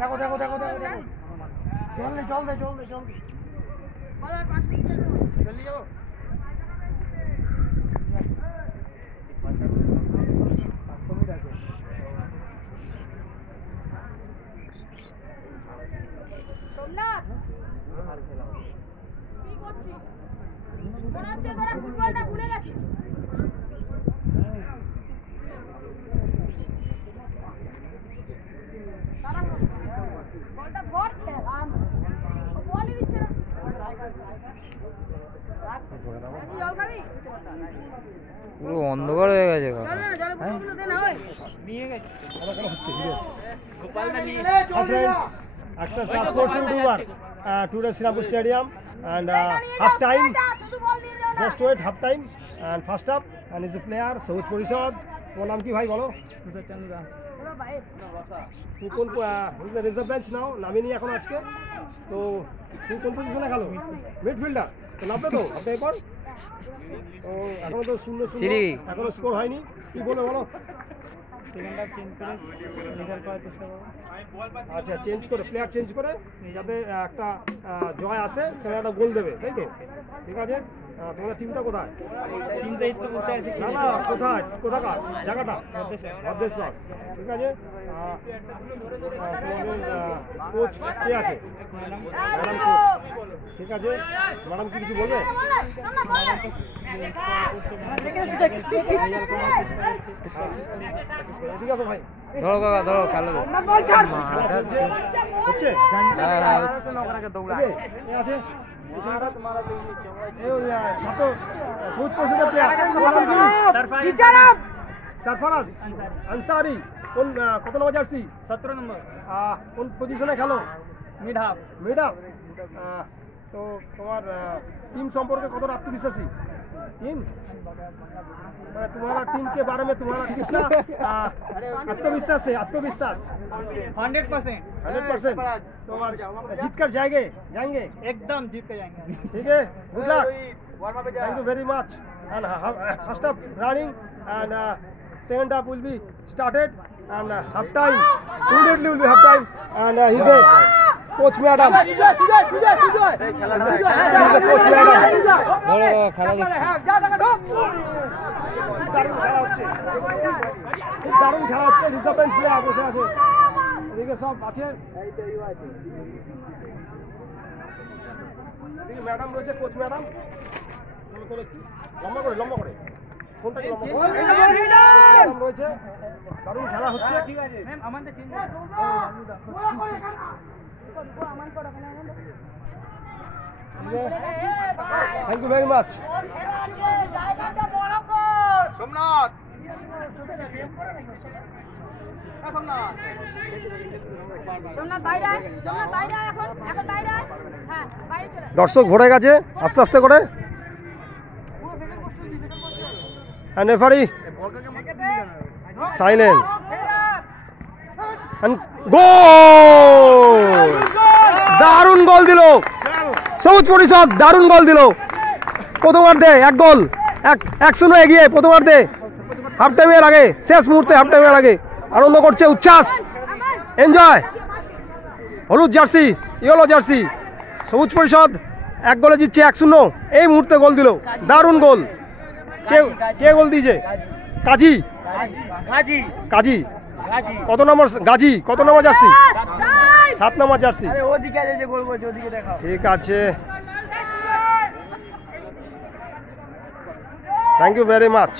দেখো দেখো দেখো দেখো দেখো জল দে জল দে জল দে জলদি যাও সোমনাথ কি করছিস? মনে হচ্ছে তোরা ফুটবলটা ভুলে গেছিস। বলটা ভর খেল বলই দিচ্ছে না। পুরো অন্ধকার হয়ে গেছে। নিয়ে গেছে Access Sports in Dubai, today Sirapur Stadium, and half time. Just wait, half time, and first up, and is the player Saud Porishad. তোমার নাম কি ভাই বলো? তুই কোন ইজ দ্য রিজার্ভ বেঞ্চ নাও নামিনি এখন আজকে তো তুই কোন পজিশনে খেলো? মিডফিল্ডার তো নামবে তো আপনি এরপর তো এখনো তো 0-0 এখনো স্কোর হয়নি কি বলে বলো? আচ্ছা চেঞ্জ করে প্লেয়ার চেঞ্জ করে যাতে একটা জয় আসে সেটা একটা গোল দেবে তাই তো ঠিক আছে তোমাদের টিমটা কোথায় না না কোথায় কোথাকার জায়গাটা অর্ধেশ্বর ঠিক আছে তোমাদের কোচ কে আছে ম্যাডাম কোচ ঠিক আছে ম্যাডাম কি কিছু বলবে ঠিক আছে ভাই ধরো কাকা ধরো খেলো হচ্ছে আছে ছাত্র সৌদ পরিষদের প্লেয়ার সরফরাজ আনসারি কোন কত নম্বর জার্সি 17 নম্বর কোন পজিশনে খেলো মিড হাফ তো তোমার टीम সম্পর্কে কত আত্মবিশ্বাসী टीम মানে तुम्हारा टीम के बारे में तुम्हारा कितना आत्मविश्वास है आत्मविश्वास 100% तो जीत कर जाएंगे एकदम जीत कर जाएंगे ठीक है good luck thank you very much and first up running and second up will be started and half time immediately will be half time and he's a coach madam he's a coach madam খুব দারুণ খেলা হচ্ছে reserve bench player বসে আছে এদিকে সব আছে এদিকে ম্যাডাম রয়েছে কোচ ম্যাডাম লম্বা করে কোনটা কি লম্বা ম্যাডাম রয়েছে দারুণ খেলা হচ্ছে thank you very much Somnath দর্শক ভরে গেছে আস্তে আস্তে করে রেফারি সাইলেন্ট গোল দারুণ গোল দিল সবুজ পরিষদ দারুণ গোল দিল প্রথমার্ধে এক গোল 1-0 এগিয়ে প্রথমার্ধে হাফ টাইমের আগে শেষ মুহূর্তে হাফ টাইমের আগে আনন্দ করছে উচ্ছ্বাস এনজয় হলুদ জার্সি ইয়েলো জার্সি সবুজ পরিষদ এক গোলে জিতছে 1-0 এই মুহূর্তে গোল দিল দারুণ গোল কে গোল দিয়েছে কাজী কত নম্বর গাজী কত নম্বর জার্সি 7 নম্বর জার্সি ঠিক আছে থ্যাংক ইউ ভেরি মাচ